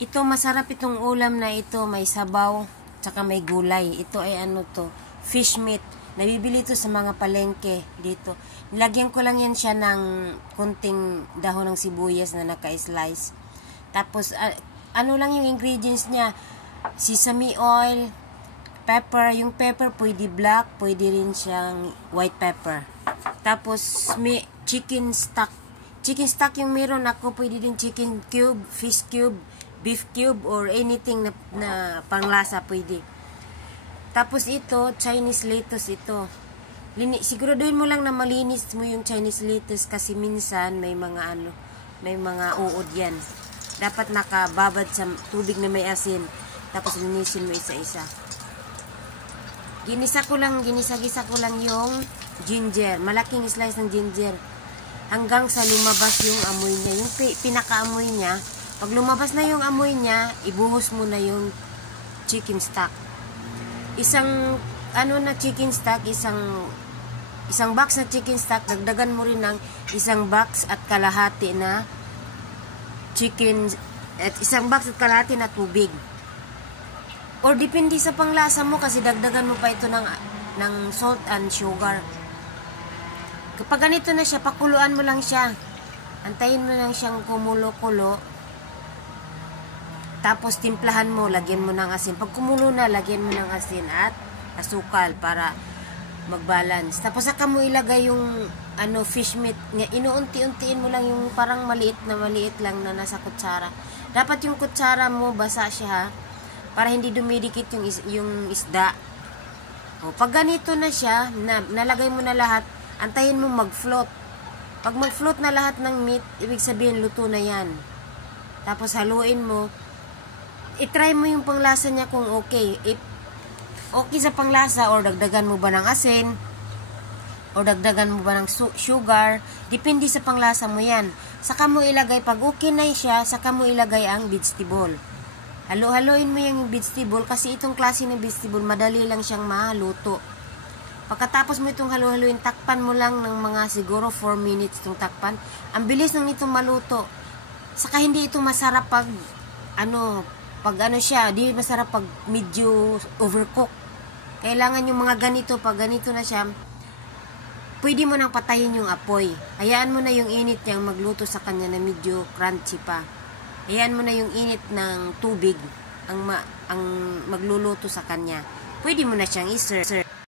Ito, masarap itong ulam na ito. May sabaw, tsaka may gulay. Ito ay ano to, fish meat. Nabibili ito sa mga palengke dito. Nilagyan ko lang yan siya ng kunting dahon ng sibuyas na naka-slice. Tapos, ano lang yung ingredients niya. Sesame oil, pepper. Yung pepper pwede black, pwede rin siyang white pepper. Tapos, may chicken stock. Chicken stock yung meron ako. Pwede din chicken cube, fish cube, beef cube, or anything na panglasa pwede. Tapos ito, Chinese lettuce ito. Siguraduhin mo lang na malinis mo yung Chinese lettuce kasi minsan may mga may mga uod yan. Dapat nakababad sa tubig na may asin. Tapos linisin mo isa-isa. Gisa ko lang yung ginger. Malaking slice ng ginger. Hanggang sa lumabas yung amoy niya. Yung pinaka-amoy niya. Pag lumabas na yung amoy niya, ibuhos mo na yung chicken stock. Isang chicken stock, isang box na chicken stock, dagdagan mo rin ng isang box at kalahati na chicken, at isang box at kalahati na tubig. Or depende sa panglasa mo kasi dagdagan mo pa ito ng salt and sugar. Kapag ganito na siya, pakuluan mo lang siya. Antayin mo lang siyang kumulo-kulo. Tapos timplahan mo, lagyan mo ng asin. Pag kumulo na, lagyan mo ng asin at asukal para mag-balance. Tapos saka mo ilagay yung fish meat. Inuunti-untiin mo lang yung parang maliit lang na nasa kutsara. Dapat yung kutsara mo basa siya ha, para hindi dumidikit yung isda. O, pag ganito na siya, nalagay mo na lahat, antayin mo mag-float. Pag mag-float na lahat ng meat, ibig sabihin luto na yan. Tapos haluin mo. I-try mo yung panglasa niya kung okay. If okay sa panglasa, or dagdagan mo ba ng asin, or dagdagan mo ba ng sugar, depende sa panglasa mo yan. Saka mo ilagay, pag okay na siya, saka mo ilagay ang vegetable. Halo-haloin mo yung vegetable kasi itong klase ng vegetable, madali lang siyang maluto. Pagkatapos mo itong halo-haloin, takpan mo lang ng mga siguro 4 minutes itong takpan. Ang bilis nang itong maluto. Saka hindi ito masarap pag siya, di masarap pag medyo overcook. Kailangan yung mga ganito, pag ganito na siya, pwede mo nang patayin yung apoy. Hayaan mo na yung init niyang magluto sa kanya na medyo crunchy pa. Hayaan mo na yung init ng tubig ang magluluto sa kanya. Pwede mo na siyang i-serve.